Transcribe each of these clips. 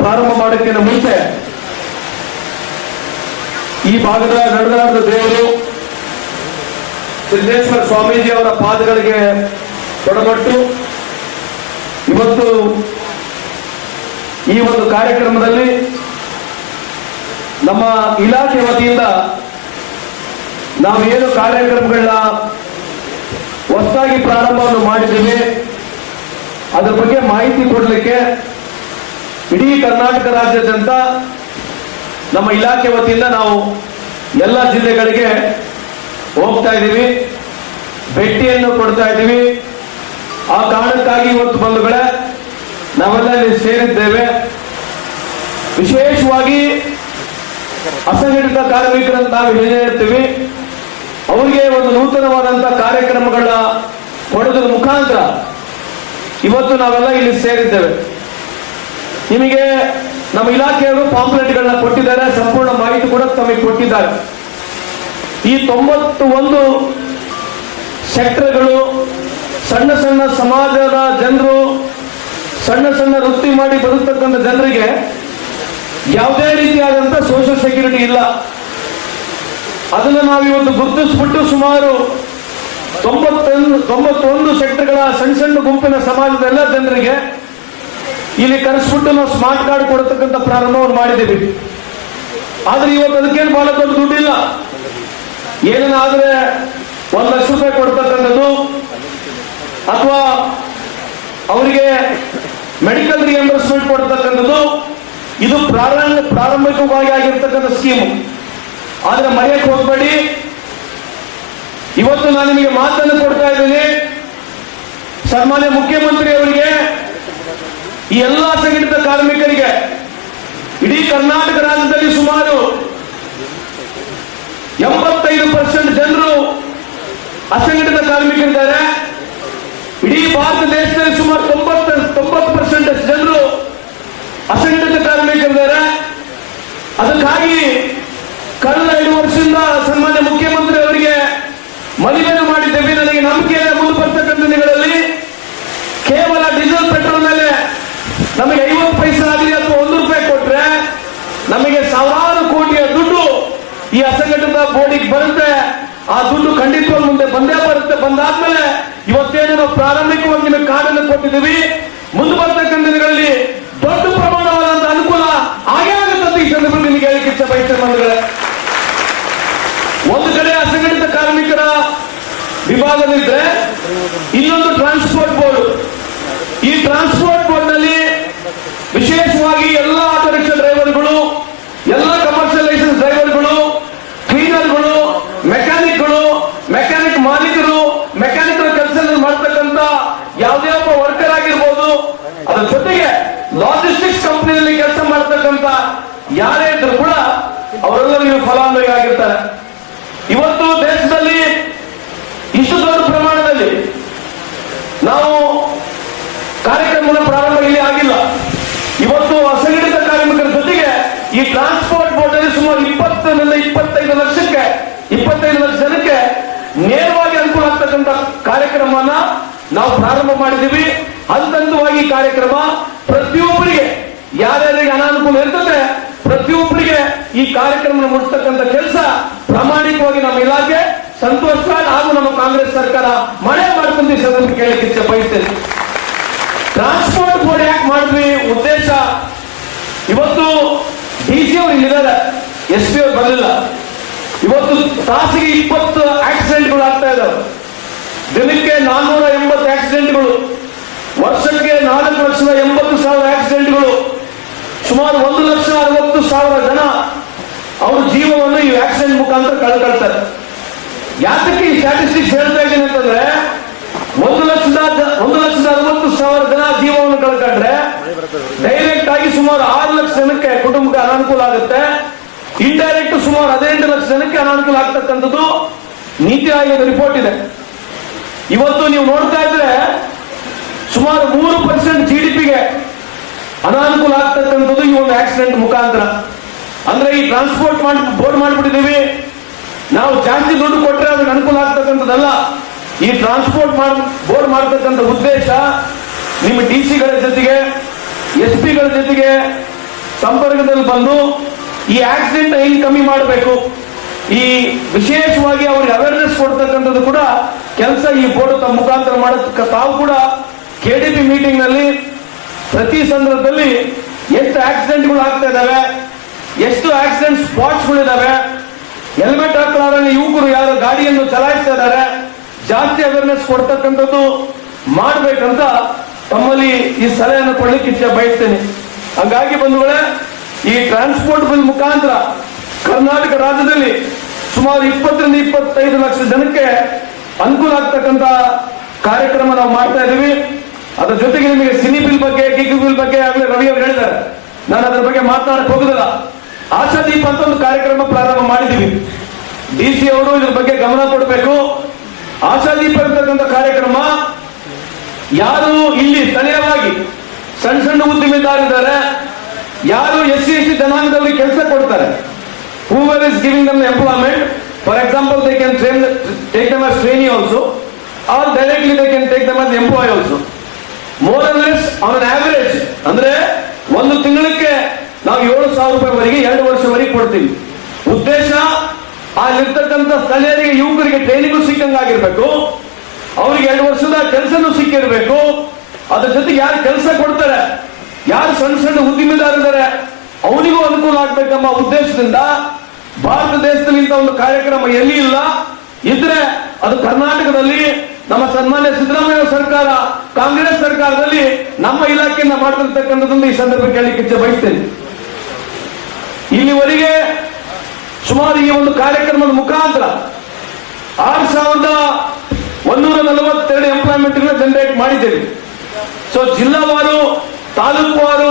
ಪ್ರಾರಂಭ ಮಾಡೋಕ್ಕಿಂತ ಮುಂಚೆ ಈ ಭಾಗದ ನಡೆದಾಡದ ದೇವರು ಸಿದ್ದೇಶ್ವರ ಸ್ವಾಮೀಜಿ ಅವರ ಪಾದಗಳಿಗೆ ತೊಡಗೊಟ್ಟು ಇವತ್ತು ಈ ಒಂದು ಕಾರ್ಯಕ್ರಮದಲ್ಲಿ ನಮ್ಮ ಇಲಾಖೆ ವತಿಯಿಂದ ನಾವು ಏನು ಕಾರ್ಯಕ್ರಮಗಳನ್ನ ಹೊಸದಾಗಿ ಪ್ರಾರಂಭವನ್ನು ಮಾಡಿದ್ದೇವೆ ಅದರ ಬಗ್ಗೆ ಮಾಹಿತಿ ಕೊಡಲಿಕ್ಕೆ ಇಡೀ ಕರ್ನಾಟಕ ರಾಜ್ಯಾದ್ಯಂತ ನಮ್ಮ ಇಲಾಖೆ ವತಿಯಿಂದ ನಾವು ಎಲ್ಲ ಜಿಲ್ಲೆಗಳಿಗೆ ಹೋಗ್ತಾ ಇದ್ದೀವಿ, ಭೇಟಿಯನ್ನು ಕೊಡ್ತಾ ಇದ್ದೀವಿ. ಆ ಕಾರಣಕ್ಕಾಗಿ ಇವತ್ತು ಬಂಧುಗಳೇ ನಾವೆಲ್ಲ ಇಲ್ಲಿ ಸೇರಿದ್ದೇವೆ. ವಿಶೇಷವಾಗಿ ಅಸಂಘಟಿತ ಕಾರ್ಮಿಕರಂತ ನಾವು ಹೇಳ್ತೀವಿ, ಅವರಿಗೆ ಒಂದು ನೂತನವಾದಂತಹ ಕಾರ್ಯಕ್ರಮಗಳ ಕೊಡೋದ್ರ ಮುಖಾಂತರ ಇವತ್ತು ನಾವೆಲ್ಲ ಇಲ್ಲಿ ಸೇರಿದ್ದೇವೆ. ನಿಮಗೆ ನಮ್ಮ ಇಲಾಖೆಯವರು ಪಾಂಪ್ಲೆಟ್ಗಳನ್ನ ಕೊಟ್ಟಿದ್ದಾರೆ, ಸಂಪೂರ್ಣ ಮಾಹಿತಿ ಕೂಡ ತಮಗೆ ಕೊಟ್ಟಿದ್ದಾರೆ. ಈ 91 ಸೆಕ್ಟರ್ಗಳು ಸಣ್ಣ ಸಣ್ಣ ಸಮಾಜದ ಜನರು, ಸಣ್ಣ ಸಣ್ಣ ವೃತ್ತಿ ಮಾಡಿ ಬದುಕತಕ್ಕಂಥ ಜನರಿಗೆ ಯಾವುದೇ ರೀತಿಯಾದಂಥ ಸೋಷಿಯಲ್ ಸೆಕ್ಯೂರಿಟಿ ಇಲ್ಲ. ಅದನ್ನು ನಾವು ಇವತ್ತು ಗುರುತಿಸ್ಬಿಟ್ಟು ಸುಮಾರು 91 ಸೆಕ್ಟರ್ಗಳ ಸಣ್ಣ ಸಣ್ಣ ಗುಂಪಿನ ಸಮಾಜದ ಎಲ್ಲ ಜನರಿಗೆ ಇಲ್ಲಿ ಕರೆಸ್ಬಿಟ್ಟು ನಾವು ಸ್ಮಾರ್ಟ್ ಕಾರ್ಡ್ ಕೊಡತಕ್ಕಂಥ ಪ್ರಾರಂಭವನ್ನು ಮಾಡಿದ್ದೀವಿ. ಆದ್ರೆ ಇವತ್ತು ಅದಕ್ಕೇನು ಬಹಳ ದೊಡ್ಡ ದುಡ್ಡಿಲ್ಲ. ಏನಾದ್ರೆ 1 ಲಕ್ಷ ರೂಪಾಯಿ ಕೊಡ್ತಕ್ಕಂಥದ್ದು ಅಥವಾ ಅವರಿಗೆ ಮೆಡಿಕಲ್ ರಿಯಂಬರ್ಸ್ಮೆಂಟ್ ಕೊಡ್ತಕ್ಕಂಥದ್ದು ಇದು ಪ್ರಾರಂಭಿಕವಾಗಿ ಆಗಿರ್ತಕ್ಕಂಥ ಸ್ಕೀಮು. ಆದ್ರೆ ಮರೆಯಕ್ಕೆ ಹೋಗ್ಬೇಡಿ, ಇವತ್ತು ನಾನು ನಿಮಗೆ ಮಾತನ್ನು ಕೊಡ್ತಾ ಇದ್ದೀನಿ. ಸನ್ಮಾನ್ಯ ಮುಖ್ಯಮಂತ್ರಿ ಅವರಿಗೆ, ಈ ಎಲ್ಲ ಅಸಂಘಟಿತ ಕಾರ್ಮಿಕರಿಗೆ ಇಡೀ ಕರ್ನಾಟಕ ರಾಜ್ಯದಲ್ಲಿ ಸುಮಾರು 85% ಜನರು ಅಸಂಘಟಿತ ಕಾರ್ಮಿಕರಿದ್ದಾರೆ. ಇಡೀ ಭಾರತ ದೇಶದಲ್ಲಿ ಸುಮಾರು 90% ಜನರು ಅಸಂಘಟಿತ ಕಾರ್ಮಿಕರಿದ್ದಾರೆ. ಅದಕ್ಕಾಗಿ ಕಳೆದ 5 ವರ್ಷದಿಂದ ಸನ್ಮಾನ್ಯ ಮುಖ್ಯಮಂತ್ರಿ ಅವರಿಗೆ ಮನವಿಯನ್ನು ಮಾಡಿದ್ದೇವೆ. ನನಗೆ ನಂಬಿಕೆ ಮುಂದೆ ಬರ್ತಕ್ಕಂಥ ದಿನಗಳಲ್ಲಿ ಕೇವಲ ಡೀಸೆಲ್ ಪೆಟ್ರೋಲ್ ಮೇಲೆ ನಮಗೆ 50 ಪೈಸೆ ಆಗಲಿ ಅಥವಾ 1 ರೂಪಾಯಿ ಕೊಟ್ರೆ ನಮಗೆ ಸಾವಿರಾರು ಕೋಟಿಯ ದುಡ್ಡು ಈ ಅಸಂಘಟಿತ ಬೋರ್ಡಿಗೆ ಬರುತ್ತೆ. ಆ ದುಡ್ಡು ಖಂಡಿತವಾಗಿ ಮುಂದೆ ಬಂದೇ ಬರುತ್ತೆ. ಬಂದಾದ್ಮೇಲೆ ಇವತ್ತೇನು ನಾವು ಪ್ರಾರಂಭಿಕವಾಗಿ ನಿಮಗೆ ಕಾರ್ಡನ್ನು ಕೊಟ್ಟಿದ್ದೀವಿ, ಮುಂದೆ ಬರ್ತಕ್ಕಂಥ ದಿನಗಳಲ್ಲಿ ದೊಡ್ಡ ಪ್ರಮಾಣವಾದಂತಹ ಅನುಕೂಲ ಆಗೇ ಆಗುತ್ತದೆ. ಈ ಸಂದರ್ಭದಲ್ಲಿ ನಿಮಗೆ ಹೇಳಿಕೆ ಇಚ್ಛೆ ಬಯಸ್ತೇನೆ ಬಂಧುಗಳೇ. ಒಂದು ಕಡೆ ಅಸಂಘಟಿತ ಕಾರ್ಮಿಕರ ವಿಭಾಗವಿದ್ರೆ ಇನ್ನೊಂದು ಟ್ರಾನ್ಸ್ಪೋರ್ಟ್ ಬೋರ್ಡ್. ಈ ಟ್ರಾನ್ಸ್ಪೋರ್ಟ್ ಬೋರ್ಡ್ ನಲ್ಲಿ ವಿಶೇಷವಾಗಿ ಎಲ್ಲ ಆಟೋ ರಿಕ್ಷಾ ಡ್ರೈವರ್ಗಳು, ಎಲ್ಲ ಕಮರ್ಷಿಯಲ್ ಲೈಸೆನ್ಸ್ ಡ್ರೈವರ್ಗಳು, ಕ್ಲೀನರ್ಗಳು, ಮೆಕ್ಯಾನಿಕ್ ಮಾಲೀಕರು, ಮೆಕ್ಯಾನಿಕಲ್ ಕೆಲಸ ಮಾಡ್ತಕ್ಕಂಥ ಯಾವುದೇ ಒಬ್ಬ ವರ್ಕರ್ ಆಗಿರ್ಬೋದು, ಅದರ ಜೊತೆಗೆ ಲಾಜಿಸ್ಟಿಕ್ಸ್ ಕಂಪನಿಯಲ್ಲಿ ಕೆಲಸ ಮಾಡ್ತಕ್ಕಂಥ ಯಾರೇ ಇದ್ರು ಕೂಡ ಅವರೆಲ್ಲರೂ ಫಲಾನುಭವಿ ಆಗಿರ್ತಾರೆ. ಇವತ್ತು ದೇಶದಲ್ಲಿ ಇಷ್ಟು ದೊಡ್ಡ ಪ್ರಮಾಣದಲ್ಲಿ ನಾವು ಕಾರ್ಯಕ್ರಮದ ಪ್ರಾರಂಭ ಇಲ್ಲಿ ಆಗಿಲ್ಲ. ಇವತ್ತು ಅಸಂಘಟಿತ ಕಾರ್ಮಿಕರ ಜೊತೆಗೆ ಈ ಟ್ರಾನ್ಸ್ಪೋರ್ಟ್ ಬೋರ್ಡ್ ಅಲ್ಲಿ ಸುಮಾರು 20 ರಿಂದ 25 ಲಕ್ಷ ಜನಕ್ಕೆ ನೇರವಾಗಿ ಅನುಕೂಲ ಆಗ್ತಕ್ಕಂಥ ಕಾರ್ಯಕ್ರಮವನ್ನ ನಾವು ಪ್ರಾರಂಭ ಮಾಡಿದ್ದೀವಿ. ಹಂತವಾಗಿ ಕಾರ್ಯಕ್ರಮ ಪ್ರತಿಯೊಬ್ಬರಿಗೆ ಯಾರ್ಯಾರಿಗೆ ಅನಾನುಕೂಲ ಇರ್ತದೆ ಪ್ರತಿಯೊಬ್ಬರಿಗೆ ಈ ಕಾರ್ಯಕ್ರಮ ಮುಟ್ಟಿಸ್ತಕ್ಕಂಥ ಕೆಲಸ ಪ್ರಾಮಾಣಿಕವಾಗಿ ನಮ್ಮ ಇಲಾಖೆ ಸಂತೋಷ ಹಾಗೂ ನಮ್ಮ ಕಾಂಗ್ರೆಸ್ ಸರ್ಕಾರ ಮಾಡ್ಕೊಂಡು ಕೇಳಕ್ಕೆ ಇಚ್ಛೆ ಬಯಸ್ತೇನೆ. ಟ್ರಾನ್ಸ್ಪೋರ್ಟ್ ಬೋರ್ಡ್ ಯಾಕೆ ಮಾಡಿದ್ವಿ? ಉದ್ದೇಶ, ಇವತ್ತು ಡಿಸಿ ಅವರು ಇಲ್ಲಿದ್ದಾರೆ, SP ಅವರು ಬರಲಿಲ್ಲ. ಇವತ್ತು ತಾಸಿಗೆ 20 ಆಕ್ಸಿಡೆಂಟ್ಗಳು ಆಗ್ತಾ ಇದಾವೆ. ದಿನಕ್ಕೆ 480 ಆಕ್ಸಿಡೆಂಟ್ಗಳು, ವರ್ಷಕ್ಕೆ 4,80,000 ಆಕ್ಸಿಡೆಂಟ್ಗಳು, ಸುಮಾರು 1,60,000 ಜನ ಅವ್ರ ಜೀವವನ್ನು ಈ ಆಕ್ಸಿಡೆಂಟ್ ಮುಖಾಂತರ ಕಳ್ಕೊಳ್ತಾರೆ. ಯಾತಕ್ಕೆ ಈ ಸ್ಟ್ಯಾಟಿಸ್ಟಿಕ್ಸ್ ಹೇಳ್ತಾ ಇದ್ದೀನಿ ಅಂತಂದ್ರೆ 1,60,000 ಜನ ಜೀವವನ್ನು ಕಳ್ಕೊಂಡ್ರೆ ಡೈರೆಕ್ಟ್ ಆಗಿ ಸುಮಾರು 6 ಲಕ್ಷ ಜನಕ್ಕೆ ಕುಟುಂಬಕ್ಕೆ ಅನಾನುಕೂಲ ಆಗುತ್ತೆ. ಇಂಡೈರೆಕ್ಟ್ ಸುಮಾರು 18 ಲಕ್ಷ ಜನಕ್ಕೆ ಅನಾನುಕೂಲ ಆಗ್ತಕ್ಕಂಥದ್ದು ನೀತಿ ಆಯೋಗದ ರಿಪೋರ್ಟ್ ಇದೆ. ಇವತ್ತು ನೀವು ನೋಡ್ತಾ ಇದ್ರೆ ಸುಮಾರು 3% GDPಗೆ ಅನಾನುಕೂಲ ಆಗ್ತಕ್ಕಂಥದ್ದು ಈ ಒಂದು ಆಕ್ಸಿಡೆಂಟ್ ಮುಖಾಂತರ. ಅಂದ್ರೆ ಈ ಟ್ರಾನ್ಸ್ಪೋರ್ಟ್ ಬೋರ್ಡ್ ಮಾಡಿಬಿಟ್ಟಿದ್ದೀವಿ, ನಾವು ಜಾಸ್ತಿ ದುಡ್ಡು ಕೊಟ್ಟರೆ ಅದಕ್ಕೆ ಅನುಕೂಲ ಆಗ್ತಕ್ಕಂಥದ್ದಲ್ಲ. ಈ ಟ್ರಾನ್ಸ್ಪೋರ್ಟ್ ಬೋರ್ಡ್ ಮಾಡತಕ್ಕಂಥ ಉದ್ದೇಶ ನಿಮ್ಮ DC ಗಳ ಜೊತೆಗೆ SP ಗಳ ಜೊತೆಗೆ ಸಂಪರ್ಕದಲ್ಲಿ ಬಂದು ಈ ಆಕ್ಸಿಡೆಂಟ್ ಹೆಂಗ್ ಕಮ್ಮಿ ಮಾಡಬೇಕು, ಈ ವಿಶೇಷವಾಗಿ ಅವ್ರಿಗೆ ಅವೇರ್ನೆಸ್ ಕೊಡ್ತಕ್ಕಂಥದ್ದು ಕೂಡ ಕೆಲಸ ಈ ಬೋರ್ಡ್ ತಮ್ಮ ಮುಖಾಂತರ ಮಾಡೋದಕ್ಕೆ ತಾವು ಕೂಡ KDP ಮೀಟಿಂಗ್ ನಲ್ಲಿ ಪ್ರತಿ ಸಂದರ್ಭದಲ್ಲಿ ಎಷ್ಟು ಆಕ್ಸಿಡೆಂಟ್ಗಳು ಆಗ್ತಾ ಇದಾವೆ, ಎಷ್ಟು ಆಕ್ಸಿಡೆಂಟ್ ಸ್ಪಾಟ್ಸ್ಗಳಿದಾವೆ, ಹೆಲ್ಮೆಟ್ ಹಾಕಲಾರ ಯುವಕರು ಯಾರು ಗಾಡಿಯನ್ನು ಚಲಾಯಿಸ್ತಾ ಇದ್ದಾರೆ, ಜಾಸ್ತಿ ಅವೇರ್ನೆಸ್ ಕೊಡ್ತಕ್ಕಂಥದ್ದು ಮಾಡ್ಬೇಕಂತ ತಮ್ಮಲ್ಲಿ ಈ ಸಲಹೆಯನ್ನು ಕೊಡ್ಲಿಕ್ಕೆ ಇಚ್ಛೆ ಬಯಸ್ತೇನೆ. ಹಂಗಾಗಿ ಬಂಧುಗಳೇ, ಈ ಟ್ರಾನ್ಸ್ಪೋರ್ಟ್ ಬಿಲ್ ಮುಖಾಂತರ ಕರ್ನಾಟಕ ರಾಜ್ಯದಲ್ಲಿ ಸುಮಾರು 20 ರಿಂದ 25 ಲಕ್ಷ ಜನಕ್ಕೆ ಅನುಕೂಲ ಆಗ್ತಕ್ಕಂತ ಕಾರ್ಯಕ್ರಮ ನಾವು ಮಾಡ್ತಾ ಇದ್ದೀವಿ. ಅದರ ಜೊತೆಗೆ ನಿಮಗೆ ಸಿನಿ ಬಿಲ್ ಬಗ್ಗೆ, ಗಿಗ್ ಬಿಲ್ ಬಗ್ಗೆ ಆಗಲೇ ರವಿ ಅವರು ಹೇಳಿದ್ದಾರೆ, ನಾನು ಅದರ ಬಗ್ಗೆ ಮಾತನಾಡಕ್ ಹೋಗುದಿಲ್ಲ. ಆಶಾದೀಪ ಅಂತ ಒಂದು ಕಾರ್ಯಕ್ರಮ ಪ್ರಾರಂಭ ಮಾಡಿದ್ದೀವಿ. DC ಅವರು ಇದ್ರ ಬಗ್ಗೆ ಗಮನ ಕೊಡಬೇಕು. ಆಶಾದೀಪ ಇರ್ತಕ್ಕಂಥ ಕಾರ್ಯಕ್ರಮ ಯಾರು ಇಲ್ಲಿ ಸ್ಥಳೀಯವಾಗಿ ಸಣ್ಣ ಸಣ್ಣ ಉದ್ದಿಮೆದಾರಿದ್ದಾರೆ, ಯಾರು SC ST ಜನಾಂಗದವರಿಗೆ ಕೆಲಸ ಕೊಡ್ತಾರೆ, whoever is giving them employment, for example they can take them as trainee also, or directly they can take them as employee also. More or less on an average ಅಂದ್ರೆ ಒಂದು ತಿಂಗಳಿಗೆ ನಾವು 7,000 ರೂಪಾಯಿವರೆಗೆ 2 ವರ್ಷವರೆಗೆ ಕೊಡ್ತೀವಿ. ಉದ್ದೇಶ ಅಲ್ಲಿರ್ತಕ್ಕಂಥ ಸ್ಥಳೀಯರಿಗೆ ಯುವಕರಿಗೆ ಟ್ರೈನಿಂಗು ಸಿಕ್ಕಂಗಾಗಿರ್ಬೇಕು, ಅವ್ರಿಗೆ 2 ವರ್ಷದ ಕೆಲಸನೂ ಸಿಕ್ಕಿರ್ಬೇಕು. ಅದ್ರ ಜೊತೆಗೆ ಯಾರು ಕೆಲಸ ಕೊಡ್ತಾರೆ, ಯಾರು ಸಣ್ಣ ಸಣ್ಣ ಉದ್ದಿಮೆದಾರಿದ್ದಾರೆ ಅವನಿಗೂ ಅನುಕೂಲ ಆಗ್ಬೇಕೆಂಬ ಉದ್ದೇಶದಿಂದ ಭಾರತ ದೇಶದಲ್ಲಿ ಇಂಥ ಒಂದು ಕಾರ್ಯಕ್ರಮ ಎಲ್ಲಿ ಇಲ್ಲ. ಇದ್ರೆ ಅದು ಕರ್ನಾಟಕದಲ್ಲಿ ನಮ್ಮ ಸನ್ಮಾನ್ಯ ಸಿದ್ದರಾಮಯ್ಯ ಸರ್ಕಾರ, ಕಾಂಗ್ರೆಸ್ ಸರ್ಕಾರದಲ್ಲಿ ನಮ್ಮ ಇಲಾಖೆಯಿಂದ ಮಾಡ್ತಿರ್ತಕ್ಕಂಥದ್ದನ್ನು ಈ ಸಂದರ್ಭ ಕೇಳಲಿಕ್ಕೆ ಇಚ್ಛೆ ಬಯಸ್ತೇನೆ. ಇಲ್ಲಿವರೆಗೆ ಸುಮಾರು ಈ ಒಂದು ಕಾರ್ಯಕ್ರಮದ ಮುಖಾಂತರ 6,142 ಎಂಪ್ಲಾಯ್ಮೆಂಟ್ ಜನರೇಟ್ ಮಾಡಿದ್ದೇವೆ. ಸೊ ಜಿಲ್ಲಾವಾರು, ತಾಲೂಕುವಾರು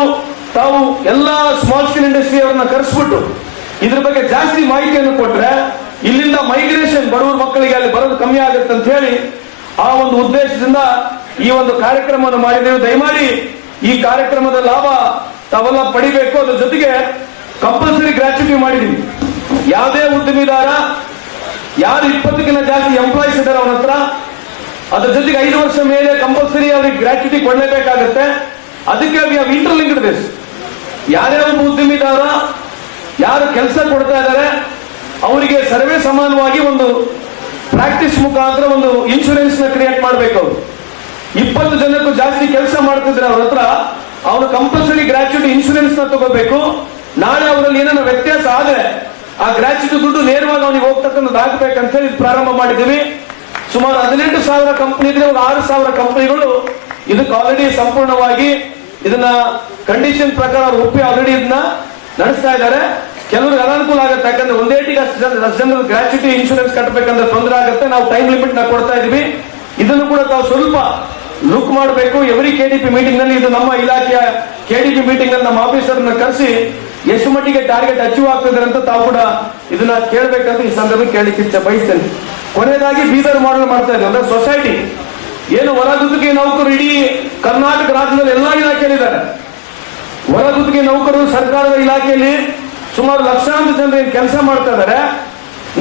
ತಾವು ಎಲ್ಲಾ ಸ್ಮಾಲ್ ಸ್ಕೇಲ್ ಇಂಡಸ್ಟ್ರಿ ಅವರನ್ನ ಕರೆಸ್ಬಿಟ್ಟು ಇದ್ರ ಬಗ್ಗೆ ಜಾಸ್ತಿ ಮಾಹಿತಿಯನ್ನು ಕೊಟ್ರೆ ಇಲ್ಲಿಂದ ಮೈಗ್ರೇಷನ್ ಬಡವರ ಮಕ್ಕಳಿಗೆ ಅಲ್ಲಿ ಬರೋದು ಕಮ್ಮಿ ಆಗುತ್ತೆ ಅಂತ ಹೇಳಿ ಆ ಒಂದು ಉದ್ದೇಶದಿಂದ ಈ ಒಂದು ಕಾರ್ಯಕ್ರಮವನ್ನು ಮಾಡಿದ್ದೇವೆ. ದಯಮಾಡಿ ಈ ಕಾರ್ಯಕ್ರಮದ ಲಾಭ ತಾವೆಲ್ಲ ಪಡಿಬೇಕು. ಅದ್ರ ಜೊತೆಗೆ ಕಂಪಲ್ಸರಿ ಗ್ರಾಚ್ಯುಟಿ ಮಾಡಿದೀವಿ. ಯಾವುದೇ ಉದ್ಯಮಿದಾರ ಯಾರು 20ಕ್ಕಿಂತ ಜಾಸ್ತಿ ಎಂಪ್ಲಾಯೀಸ್ ಇದ್ದಾರೆ ಅವರ ಹತ್ರ, ಅದ್ರ ಜೊತೆಗೆ 5 ವರ್ಷ ಮೇಲೆ ಕಂಪಲ್ಸರಿ ಅವ್ರಿಗೆ ಗ್ರಾಚ್ಯುಟಿ ಕೊಡಲೇಬೇಕಾಗತ್ತೆ. ಅದಕ್ಕೆ ಇಂಟರ್ಲಿಂಕ್ಡ್ ಬೇಸ್ ಯಾರ್ಯಾವ ಉದ್ಯಮಿದಾರ ಯಾರು ಕೆಲಸ ಕೊಡ್ತಾ ಇದ್ದಾರೆ ಅವರಿಗೆ ಸರ್ವೇ ಸಮಾನವಾಗಿ ಒಂದು ಪ್ರಾಕ್ಟೀಸ್ ಮುಖಾಂತರ ಒಂದು ಇನ್ಶೂರೆನ್ಸ್ ನ ಕ್ರಿಯೇಟ್ ಮಾಡಬೇಕು. ಅವರು 20 ಜನಕ್ಕೂ ಜಾಸ್ತಿ ಕೆಲಸ ಮಾಡ್ತಿದ್ರೆ ಅವ್ರ ಹತ್ರ ಅವನು ಕಂಪಲ್ಸರಿ ಗ್ರಾಚ್ಯುಟಿ ಇನ್ಶೂರೆನ್ಸ್ ನ ತಗೋಬೇಕು. ನಾಳೆ ಅವರಲ್ಲಿ ಏನಾದ್ರು ವ್ಯತ್ಯಾಸ ಆದ್ರೆ ಆ ಗ್ರಾಚ್ಯುಟಿ ದುಡ್ಡು ನೇರವಾಗಿ ಅವನಿಗೆ ಹೋಗ್ತಕ್ಕಂಥದ್ದು ಆಗ್ಬೇಕಂತ ಹೇಳಿ ಪ್ರಾರಂಭ ಮಾಡಿದ್ದೀವಿ. ಸುಮಾರು 18,000 ಕಂಪನಿ ಇದ್ರೆ 6,000 ಕಂಪನಿಗಳು ಇದಕ್ಕೆ ಆಲ್ರೆಡಿ ಸಂಪೂರ್ಣವಾಗಿ ಇದನ್ನ ಕಂಡೀಷನ್ ಪ್ರಕಾರ ಅವರು ಒಪ್ಪಿ ಆಲ್ರೆಡಿ ಇದನ್ನ ನಡೆಸ್ತಾ ಇದ್ದಾರೆ. ಕೆಲವರಿಗೆ ಅನಾನುಕೂಲ ಆಗುತ್ತೆ, ಯಾಕಂದ್ರೆ ಒಂದೇಟಿಗೆ ಅಷ್ಟು ಜನರು ಗ್ರಾಚ್ಯುಟಿ ಇನ್ಶೂರೆನ್ಸ್ ಕಟ್ಟಬೇಕಂದ್ರೆ ತೊಂದರೆ ಆಗುತ್ತೆ. ನಾವು ಟೈಮ್ ಲಿಮಿಟ್ ನ ಕೊಡ್ತಾ ಇದೀವಿ. ಇದನ್ನು ಕೂಡ ತಾವು ಸ್ವಲ್ಪ ಲುಕ್ ಮಾಡಬೇಕು. ಎವ್ರಿ KDP ಮೀಟಿಂಗ್ ನಲ್ಲಿ ಇದು ನಮ್ಮ ಇಲಾಖೆಯ KDP ಮೀಟಿಂಗ್ ನಲ್ಲಿ ನಮ್ಮ ಆಫೀಸರ್ ಕರೆಸಿ ಎಷ್ಟು ಮಟ್ಟಿಗೆ ಟಾರ್ಗೆಟ್ ಅಚೀವ್ ಆಗ್ತಿದ್ದಾರೆ ಅಂತ ತಾವು ಕೂಡ ಇದನ್ನ ಕೇಳಬೇಕಂತ ಈ ಸಂದರ್ಭ ಕೇಳಲಿಕ್ಕೆ ಇಚ್ಛೆ ಬಯಸ್ತೇನೆ. ಕೊನೆಯದಾಗಿ ಬೀದರ್ ಮಾಡಲ್ ಮಾಡ್ತಾ ಇದ್ದೀವಿ ಅಂದ್ರೆ ಸೊಸೈಟಿ ಏನು ಹೊರಗುತ್ತಿಗೆ ನೌಕರು ಇಡೀ ಕರ್ನಾಟಕ ರಾಜ್ಯದಲ್ಲಿ ಎಲ್ಲಾ ಇಲಾಖೆಯಲ್ಲಿದ್ದಾರೆ. ಹೊರಗುತ್ತಿಗೆ ನೌಕರರು ಸರ್ಕಾರದ ಇಲಾಖೆಯಲ್ಲಿ ಸುಮಾರು ಲಕ್ಷಾಂತರ ಜನರು ಕೆಲಸ ಮಾಡ್ತಾ ಇದ್ದಾರೆ.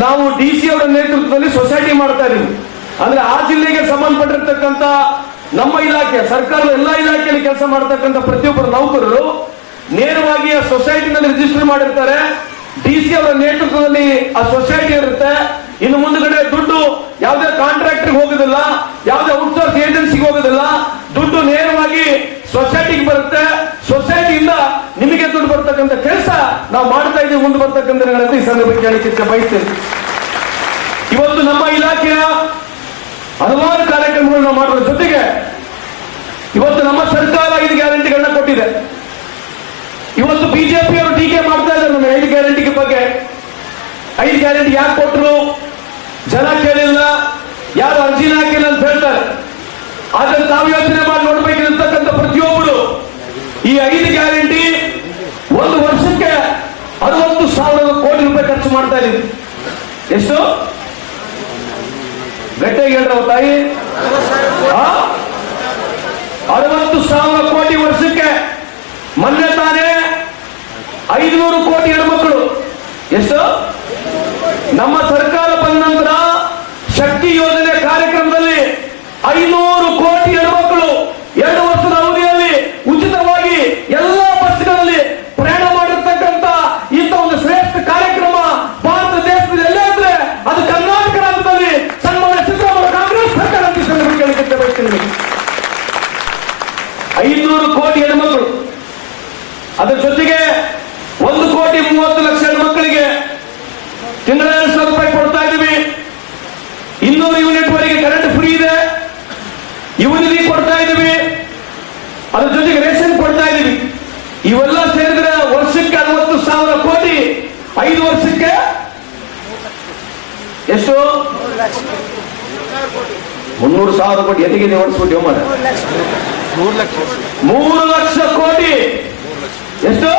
ನಾವು DC ಅವರ ನೇತೃತ್ವದಲ್ಲಿ ಸೊಸೈಟಿ ಮಾಡ್ತಾ ಇದೀವಿ. ಅಂದ್ರೆ ಆ ಜಿಲ್ಲೆಗೆ ಸಂಬಂಧಪಟ್ಟಿರ್ತಕ್ಕಂಥ ನಮ್ಮ ಇಲಾಖೆ, ಸರ್ಕಾರದ ಎಲ್ಲಾ ಇಲಾಖೆಯಲ್ಲಿ ಕೆಲಸ ಮಾಡತಕ್ಕಂಥ ಪ್ರತಿಯೊಬ್ಬರು ನೌಕರರು ನೇರವಾಗಿ ಆ ಸೊಸೈಟಿನಲ್ಲಿ ರಿಜಿಸ್ಟರ್ ಮಾಡಿರ್ತಾರೆ. DC ಅವರ ನೇತೃತ್ವದಲ್ಲಿ ಆ ಸೊಸೈಟಿ ಇರುತ್ತೆ. ಇನ್ನು ಮುಂದುಗಡೆ ದುಡ್ಡು ಯಾವುದೇ ಕಾಂಟ್ರಾಕ್ಟರ್ ಹೋಗೋದಿಲ್ಲ, ಯಾವುದೇ ಔಟ್ಸೋರ್ಸ್ ಏಜೆನ್ಸಿಗೆ ಹೋಗೋದಿಲ್ಲ. ದುಡ್ಡು ನೇರವಾಗಿ ಸೊಸೈಟಿಗೆ ಬರುತ್ತೆ. ಸೊಸೈಟಿಯಿಂದ ನಿಮಗೆ ದುಡ್ಡು ಬರ್ತಕ್ಕಂಥ ಕೆಲಸ ನಾವು ಮಾಡ್ತಾ ಇದ್ದೀವಿ ಮುಂದೆ ಬರ್ತಕ್ಕಂಥ ಈ ಸಂದರ್ಭಕ್ಕೆ ಕೇಳಲಿಕ್ಕೆ ಬಯಸ್ತೇನೆ. ಇವತ್ತು ನಮ್ಮ ಇಲಾಖೆಯ ಹಲವಾರು ಕಾರ್ಯಕ್ರಮಗಳು ನಾವು ಮಾಡುವ ಜೊತೆಗೆ ಇವತ್ತು ನಮ್ಮ ಸರ್ಕಾರ 5 ಗ್ಯಾರಂಟಿಗಳನ್ನ ಕೊಟ್ಟಿದೆ. ಇವತ್ತು ಬಿಜೆಪಿ ಅವರು ಟೀಕೆ ಮಾಡ್ತಾ ಇದ್ದಾರೆ ನಮ್ಮ 5 ಗ್ಯಾರಂಟಿ ಬಗ್ಗೆ. 5 ಗ್ಯಾರಂಟಿ ಯಾಕೆ ಕೊಟ್ಟರು, ಜನ ಕೇಳಿಲ್ಲ, ಯಾರು ಅರ್ಜಿನ ಹಾಕಿಲ್ಲ ಅಂತ ಹೇಳ್ತಾರೆ. ಆದ್ರೆ ತಾವು ಯೋಚನೆ ಮಾಡಿ ನೋಡ್ಬೇಕಿರ್ತಕ್ಕಂಥ ಪ್ರತಿಯೊಬ್ಬರು ಈ 5 ಗ್ಯಾರಂಟಿ ಒಂದು ವರ್ಷಕ್ಕೆ 60,000 ಕೋಟಿ ರೂಪಾಯಿ ಖರ್ಚು ಮಾಡ್ತಾ ಇದೀವಿ. ಎಷ್ಟು ಗಟ್ಟಿಗೆ ಹೇಳ್ರವ ತಾಯಿ? 60,000 ಕೋಟಿ ವರ್ಷಕ್ಕೆ. ಮೊನ್ನೆ ತಾನೇ 500 ಕೋಟಿ ಹೆಣ್ಮಕ್ಳು. ಎಷ್ಟು? ನಮ್ಮ ಸರ್ಕಾರ ಬಂದ ನಂತರ ಶಕ್ತಿ ಯೋಜನೆ ಕಾರ್ಯಕ್ರಮದಲ್ಲಿ 500 ಕೋಟಿ ಹೆಣ್ಮಕ್ಳು 2 ವರ್ಷದ ಅವಧಿಯಲ್ಲಿ ಉಚಿತವಾಗಿ ಎಲ್ಲಾ ಬಸ್ಗಳಲ್ಲಿ ಪ್ರಯಾಣ ಮಾಡಿ ಅದರ ಜೊತೆಗೆ 1,30,00,000 ಹೆಣ್ಮಕ್ಕಳಿಗೆ ತಿಂಗಳ 2,000 ರೂಪಾಯಿ ಕೊಡ್ತಾ ಇದ್ದೀವಿ. 200 ಯೂನಿಟ್ ವರೆಗೆ ಕರೆಂಟ್ ಫ್ರೀ ಇದೆ. ಯುವನಿಧಿ ಕೊಡ್ತಾ ಇದ್ದೀವಿ. ಅದ್ರ ಜೊತೆಗೆ ರೇಷನ್ ಕೊಡ್ತಾ ಇದ್ದೀವಿ. ಇವೆಲ್ಲ ಸೇರಿದ್ರೆ ವರ್ಷಕ್ಕೆ 60,000 ಕೋಟಿ, 5 ವರ್ಷಕ್ಕೆ ಎಷ್ಟು? 300,000 ಕೋಟಿ. ಎಲ್ಲಿಗೆ ಓಡಿಸ್ಬಿಟ್ಟು 3 ಲಕ್ಷ ಕೋಟಿ. ಎಷ್ಟು?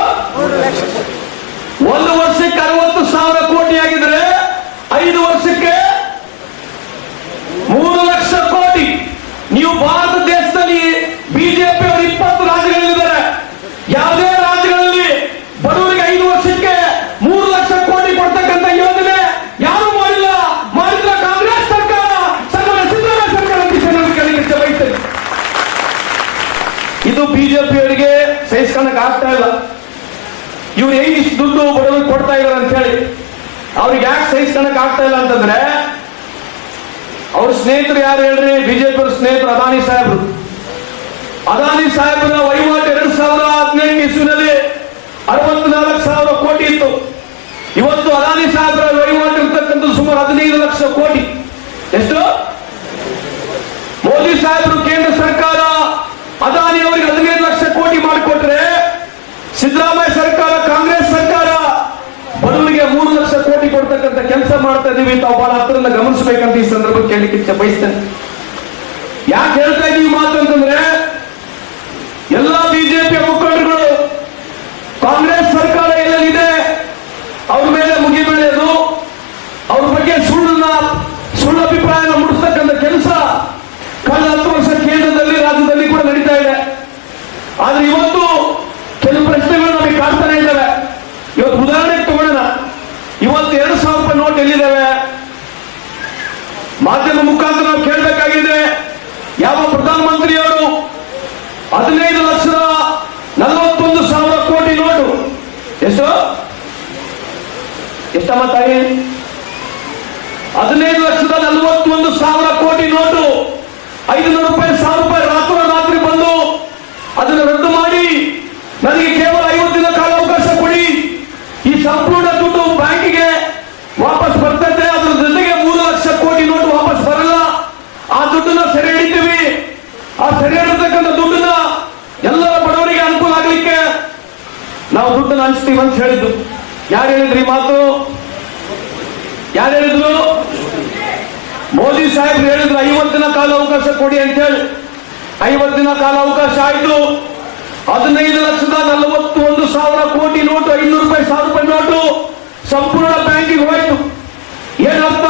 1 ವರ್ಷಕ್ಕೆ 60,000 ಕೋಟಿ ಆಗಿದ್ರೆ 5 ವರ್ಷಕ್ಕೆ 3 ಲಕ್ಷ ಕೋಟಿ. ನೀವು ಭಾರತ ದೇಶದಲ್ಲಿ ಬಿಜೆಪಿ ಅವರು 20 ರಾಜ್ಯಗಳಲ್ಲಿದ್ದಾರೆ. ಯಾವುದೇ ರಾಜ್ಯಗಳಲ್ಲಿ ಬಡವರಿಗೆ 5 ವರ್ಷಕ್ಕೆ 3 ಲಕ್ಷ ಕೋಟಿ ಕೊಡ್ತಕ್ಕಂಥ ಯೋಜನೆ ಯಾರು ಮಾಡಿಲ್ಲ. ಮಾಡಿಲ್ಲ ಕಾಂಗ್ರೆಸ್ ಸರ್ಕಾರ, ಸಿದ್ದರಾಮಯ್ಯ ಸರ್ಕಾರ ಅಂತ ಬಯಸ್ತೇನೆ. ಇದು ಬಿಜೆಪಿ ಅವರಿಗೆ ಸಹಿಸ್ಕೊಳಕ್ ಆಗ್ತಾ ಇಲ್ಲ. ಇವ್ರು ಹೆಂಗ್ ಇಷ್ಟು ದುಡ್ಡು ಬಡವರಿಗೆ ಕೊಡ್ತಾ ಇದಾರೆ ಅಂತ ಹೇಳಿ ಅವ್ರಿಗೆ ಯಾಕೆ ಸಹಿಸ್ಕೊಳಕ್ ಆಗ್ತಾ ಇಲ್ಲ ಅಂತಂದ್ರೆ, ಅವ್ರ ಸ್ನೇಹಿತರು ಯಾರು ಹೇಳ್ರಿ? ಬಿಜೆಪಿ ಅವ್ರ ಸ್ನೇಹಿತರು ಅದಾನಿ ಸಾಹೇಬ್ರು. ಅದಾನಿ ಸಾಹೇಬ್ರ ವಹಿವಾಟು 2018 ಇಸ್ವಿನಲ್ಲಿ 64,000 ಕೋಟಿ ಇತ್ತು. ಇವತ್ತು ಅದಾನಿ ಸಾಹೇಬ್ರ ವಹಿವಾಟು ಇರ್ತಕ್ಕಂಥದ್ದು ಸುಮಾರು 15 ಲಕ್ಷ ಕೋಟಿ. ಎಷ್ಟು? ಮೋದಿ ಸಾಹೇಬ್ರು ಕೇಂದ್ರ ಸರ್ಕಾರ ಅದಾನಿ ಅವರಿಗೆ 15 ಲಕ್ಷ ಕೋಟಿ ಮಾಡಿಕೊಟ್ರೆ, ಸಿದ್ದರಾಮಯ್ಯ ಸರ್ಕಾರ, ಕಾಂಗ್ರೆಸ್ ಸರ್ಕಾರ ಬಡವರಿಗೆ 3 ಲಕ್ಷ ಕೋಟಿ ಕೊಡ್ತಕ್ಕಂಥ ಕೆಲಸ ಮಾಡ್ತಾ ಇದೀವಿ. ತಾವು ಬಹಳ ಹತ್ತಿರದಿಂದ ಗಮನಿಸಬೇಕಂತ ಈ ಸಂದರ್ಭ ಕೇಳಲಿಕ್ಕೆ ಬಯಸ್ತೇನೆ. ಯಾಕೆ ಹೇಳ್ತಾ ಇದೀವಿ ಮಾತು ಅಂತಂದ್ರೆ, ಎಲ್ಲ ಬಿಜೆಪಿ ಮುಖಂಡರುಗಳು ಕಾಂಗ್ರೆಸ್ ಸರ್ಕಾರ ಎಲ್ಲೆಲ್ಲಿದೆ ಅವ್ರ ಮೇಲೆ ಮುಗಿಬೀಳೋದು, ಅವ್ರ ಬಗ್ಗೆ ಸುಳ್ಳು ಅಭಿಪ್ರಾಯ ಮೂಡಿಸ್ತಕ್ಕಂಥ ಕೆಲಸ ಕಳೆದ 10 ವರ್ಷ ಕೇಂದ್ರದಲ್ಲಿ, ರಾಜ್ಯದಲ್ಲಿ ಕೂಡ ನಡೀತಾ ಇದೆ. ಆದ್ರೆ ಇವತ್ತು ಕೆಲವು ಪ್ರಶ್ನೆಗಳು ನಮಗೆ ಕಾಡ್ತಾನೆ ಇದ್ದಾವೆ. ಇವತ್ತು ಉದಾಹರಣೆಗೆ ತಗೊಳ್ಳೋಣ. ಇವತ್ತು 2,000 ರೂಪಾಯಿ ನೋಟ್ ಎಲ್ಲಿದ್ದಾವೆ? ಮಾಧ್ಯಮ ಮುಖಾಂತರ ನಾವು ಕೇಳಬೇಕಾಗಿದೆ. ಯಾವ ಪ್ರಧಾನಮಂತ್ರಿಯವರು 15,41,000 ಕೋಟಿ ನೋಟು, ಎಷ್ಟು? ಎಷ್ಟಮ್ಮ ತಾಯಿ? 15,41,000 ಕೋಟಿ ನೋಟು 500 ರೂಪಾಯಿ, 1,000 ರೂಪಾಯಿ ರಾತ್ರಿ ಬಂದು ಅದನ್ನು ರದ್ದು ಮಾಡಿ ನನಗೆ ಕೇವಲ 50 ದಿನ ಕಾಲಾವಕಾಶ ಕೊಡಿ, ಈ ಸಂಪೂರ್ಣ ದುಡ್ಡು ಬ್ಯಾಂಕಿಗೆ ವಾಪಸ್ ಬರ್ತದೆ. ಅದ್ರ ಜೊತೆಗೆ 3 ಲಕ್ಷ ಕೋಟಿ ನೋಟು ವಾಪಸ್ ಬರಲ್ಲ. ಆ ದುಡ್ಡನ್ನ ಸೆರೆ ಹಿಡಿತೀವಿ. ಆ ಸೆರೆ ಹಿಡಿತಕ್ಕಂಥ ದುಡ್ಡನ್ನ ಎಲ್ಲರ ಬಡವರಿಗೆ ಅನುಕೂಲ ಆಗ್ಲಿಕ್ಕೆ ನಾವು ದುಡ್ಡನ್ನು ಹಂಚ್ತೀವಿ ಅಂತ ಹೇಳಿದ್ದು. ಯಾರು ಹೇಳಿದ್ರಿ ಮಾತು? ಯಾರು ಹೇಳಿದ್ರು? ಮೋದಿ ಸಾಹೇಬ್ರು ಹೇಳಿದ್ರು 50 ದಿನ ಕಾಲಾವಕಾಶ ಕೊಡಿ ಅಂತ ಹೇಳಿ. 50 ದಿನ ಕಾಲಾವಕಾಶ ಆಯ್ತು. 15,41,000 ಕೋಟಿ ನೋಟು, 500 ರೂಪಾಯಿ, 1,000 ರೂಪಾಯಿ ನೋಟು ಸಂಪೂರ್ಣ ಬ್ಯಾಂಕಿಗೆ ಹೋಯ್ತು. ಏನರ್ಥ?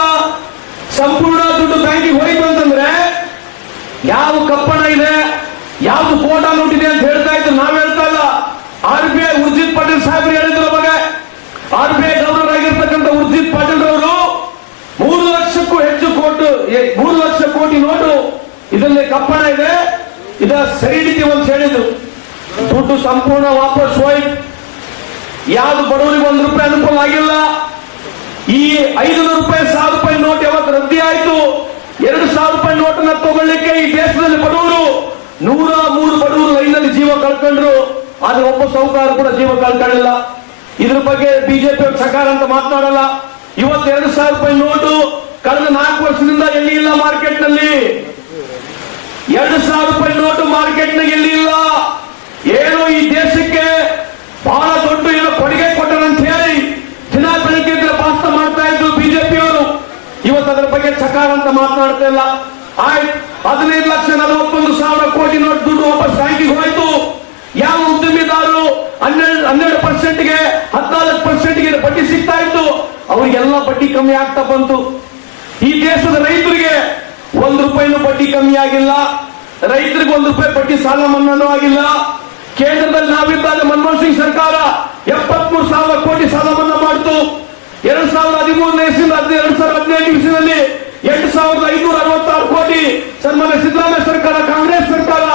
ಸಂಪೂರ್ಣ ದುಡ್ಡು ಬ್ಯಾಂಕಿಗೆ ಹೋಯ್ತು ಅಂತಂದ್ರೆ ಯಾವ ಕಪ್ಪಣ ಇದೆ, ಯಾವ್ದು ಕೋಟಾ ನೋಟ್ ಇದೆ ಅಂತ ಹೇಳ್ತಾ ಇದ್ರು. ನಾವ್ ಹೇಳ್ತಾ ಇಲ್ಲ. RBI ಉರ್ಜಿತ್ ಪಾಟೀಲ್ ಸಾಹೇಬ್ರು ಹೇಳಿದ್ರು. ಅವಾಗ RBI ಗವರ್ನರ್ ಆಗಿರ್ತಕ್ಕಂಥ ಉರ್ಜಿತ್ ಪಾಟೀಲ್ ರವರು 3 ಲಕ್ಷಕ್ಕೂ ಹೆಚ್ಚು 3 ಲಕ್ಷ ಕೋಟಿ ನೋಟು ಇದರಲ್ಲಿ ಕಪ್ಪಣ ಇದೆ, ಇದ ಸರಿ ಹಿಡಿತೀವಿ ಅಂತ ಹೇಳಿದ್ರು. ದುಡ್ಡು ಸಂಪೂರ್ಣ ವಾಪಸ್ ಹೋಯ್ತು. ಯಾವ್ದು ಬಡವರಿಗೆ 1 ರೂಪಾಯಿ ಅನುಕೂಲ ಆಗಿಲ್ಲ. ಈ 500 ರೂಪಾಯಿ, 1,000 ರೂಪಾಯಿ ನೋಟ್ ಯಾವತ್ತು ರದ್ದಿ ಆಯ್ತು, 2,000 ರೂಪಾಯಿ ನೋಟನ್ನ ತಗೊಳ್ಳಿಕ್ಕೆ ಈ ದೇಶದಲ್ಲಿ ಬಡವರು 103 ಬಡವರು ಲೈನಲ್ಲಿ ಜೀವ ಕಳ್ಕೊಂಡ್ರು. ಆದ್ರೆ ಒಬ್ಬ ಸಾಹುಕಾರ ಕೂಡ ಜೀವ ಕಳ್ಕೊಳ್ಳಿಲ್ಲ. ಇದ್ರ ಬಗ್ಗೆ ಬಿಜೆಪಿ ಸಕಾರ ಅಂತ ಮಾತನಾಡಲ್ಲ. ಇವತ್ತು 2,000 ರೂಪಾಯಿ ನೋಟು ಕಳೆದ 4 ವರ್ಷದಿಂದ ಎಲ್ಲಿ ಇಲ್ಲ ಮಾರ್ಕೆಟ್ ನಲ್ಲಿ. 2,000 ರೂಪಾಯಿ ನೋಟು ಮಾರ್ಕೆಟ್ ನಲ್ಲಿ ಎಲ್ಲಿ ಇಲ್ಲ. ಏನೋ ಈ ದೇಶಕ್ಕೆ ಬಹಳ ದೊಡ್ಡ ಏನೋ ಕೊಡುಗೆ ಕೊಟ್ಟರಂತ ಹೇಳಿ ದಿನ ಬೆಳಗ್ಗೆ ಭಾಷಣ ಮಾಡ್ತಾ ಇದ್ರು ಬಿಜೆಪಿಯವರು. ಇವತ್ತು ಅದರ ಬಗ್ಗೆ ಸಕಾರ ಅಂತ ಮಾತನಾಡ್ತಾ ಇಲ್ಲ. ಆಯ್ತು, 15,41,000 ಕೋಟಿ ನೋಟ್ ದುಡ್ಡು ವಾಪಸ್ ಬ್ಯಾಂಕಿಗೆ ಹೋಯ್ತು. ಯಾವ ಉದ್ಯಮಿದಾರರು 12%ಗೆ 14%ಗೆ ಬಡ್ಡಿ ಸಿಗ್ತಾ ಇತ್ತು, ಅವರಿಗೆಲ್ಲ ಬಡ್ಡಿ ಕಮ್ಮಿ ಆಗ್ತಾ ಬಂತು. ಈ ದೇಶದ ರೈತರಿಗೆ 1 ರೂಪಾಯಿನೂ ಬಡ್ಡಿ ಕಮ್ಮಿ ಆಗಿಲ್ಲ. ರೈತರಿಗೆ 1 ರೂಪಾಯಿ ಬಡ್ಡಿ ಸಾಲ ಮನ್ನಾನೂ ಆಗಿಲ್ಲ. ಕೇಂದ್ರದಲ್ಲಿ ನಾವಿದ್ದಾಗ ಮನಮೋಹನ್ ಸಿಂಗ್ ಸರ್ಕಾರ 73,000 ಕೋಟಿ ಸಾಲ ಮನ್ನಾ ಮಾಡಿತು. 2013 ಇಸ್ವಿಯಿಂದ 2018 ಇಸ್ವಿನಲ್ಲಿ 8,566 ಕೋಟಿ ಸನ್ಮಾನ್ಯ ಸಿದ್ದರಾಮಯ್ಯ ಸರ್ಕಾರ, ಕಾಂಗ್ರೆಸ್ ಸರ್ಕಾರ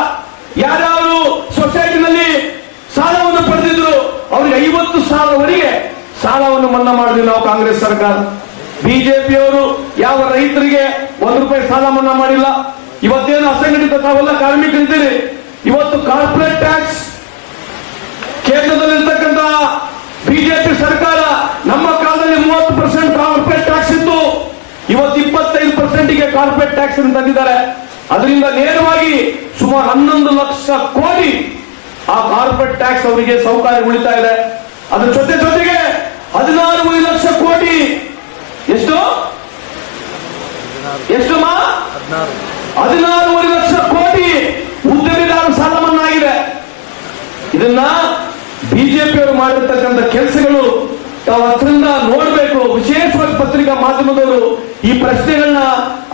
ಯಾರ್ಯಾರು ಸೊಸೈಟಿನಲ್ಲಿ ಸಾಲವನ್ನು ಪಡೆದಿದ್ರು ಅವರಿಗೆ 50,000ವರೆಗೆ ಸಾಲವನ್ನು ಮನ್ನಾ ಮಾಡಿದ್ವಿ ನಾವು ಕಾಂಗ್ರೆಸ್ ಸರ್ಕಾರ. ಬಿಜೆಪಿಯವರು ಯಾವ ರೈತರಿಗೆ 1 ರೂಪಾಯಿ ಸಾಲ ಮನ್ನಾ ಮಾಡಿಲ್ಲ. ಇವತ್ತೇನು ಅಸಂಘಟಿತ ತಾವೆಲ್ಲ ಕಾರ್ಮಿಕರಿದ್ದೀರಿ, ಇವತ್ತು ಕಾರ್ಪೊರೇಟ್ ಟ್ಯಾಕ್ಸ್ ಕೇಂದ್ರದಲ್ಲಿ ಕಾರ್ಪೊರೇಟ್ ಟ್ಯಾಕ್ಸ್ ಅನ್ನು ತಂದಿದ್ದಾರೆ. ಅದರಿಂದ ನೇರವಾಗಿ ಸುಮಾರು 11 ಲಕ್ಷ ಕೋಟಿ ಆ ಕಾರ್ಪೊರೇಟ್ ಟ್ಯಾಕ್ಸ್ ಅವರಿಗೆ ಸೌಕರ್ಯ ಉಳಿತಾ ಇದೆ. ಅದ್ರ ಜೊತೆಗೆ 14 ಲಕ್ಷ ಕೋಟಿ ಎಷ್ಟು 14 ಲಕ್ಷ ಕೋಟಿ ಉದ್ಯಮಿದಾರ ಸಾಲ ಮನ್ನಾ ಆಗಿದೆ. ಇದನ್ನ ಬಿಜೆಪಿಯವರು ಮಾಡಿರ್ತಕ್ಕಂಥ ಕೆಲಸಗಳು ತಾವು ಹತ್ರದಿಂದ ನೋಡ್ಬೇಕು. ವಿಶೇಷವಾಗಿ ಪತ್ರಿಕಾ ಮಾಧ್ಯಮದವರು ಈ ಪ್ರಶ್ನೆಗಳನ್ನ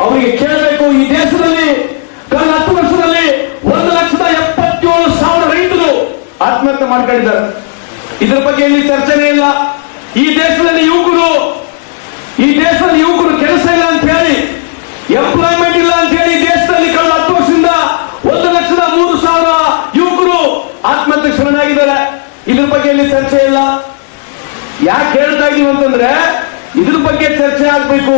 ಅವರಿಗೆ ಕೇಳಬೇಕು. ಈ ದೇಶದಲ್ಲಿ ಕಳೆದ 10 ವರ್ಷದಲ್ಲಿ 1,77,000 ರೈತರು ಆತ್ಮಹತ್ಯೆ ಮಾಡ್ಕೊಂಡಿದ್ದಾರೆ. ಇದ್ರ ಬಗ್ಗೆ ಇಲ್ಲಿ ಚರ್ಚೆನೇ ಇಲ್ಲ. ಈ ದೇಶದಲ್ಲಿ ಯುವಕರು ಕೆಲಸ ಇಲ್ಲ ಅಂತ ಹೇಳಿ, ಎಂಪ್ಲಾಯ್ಮೆಂಟ್ ಇಲ್ಲ ಅಂತ ಹೇಳಿ ದೇಶದಲ್ಲಿ ಕಳೆದ 10 ವರ್ಷದಿಂದ 1,03,000 ಯುವಕರು ಆತ್ಮಹತ್ಯೆ ಶರಣಾಗಿದ್ದಾರೆ. ಇದ್ರ ಬಗ್ಗೆ ಇಲ್ಲಿ ಚರ್ಚೆ ಇಲ್ಲ. ಯಾಕೆ ಹೇಳ್ತಾ ಇದೀವಿ ಅಂತಂದ್ರೆ ಇದ್ರ ಬಗ್ಗೆ ಚರ್ಚೆ ಆಗ್ಬೇಕು.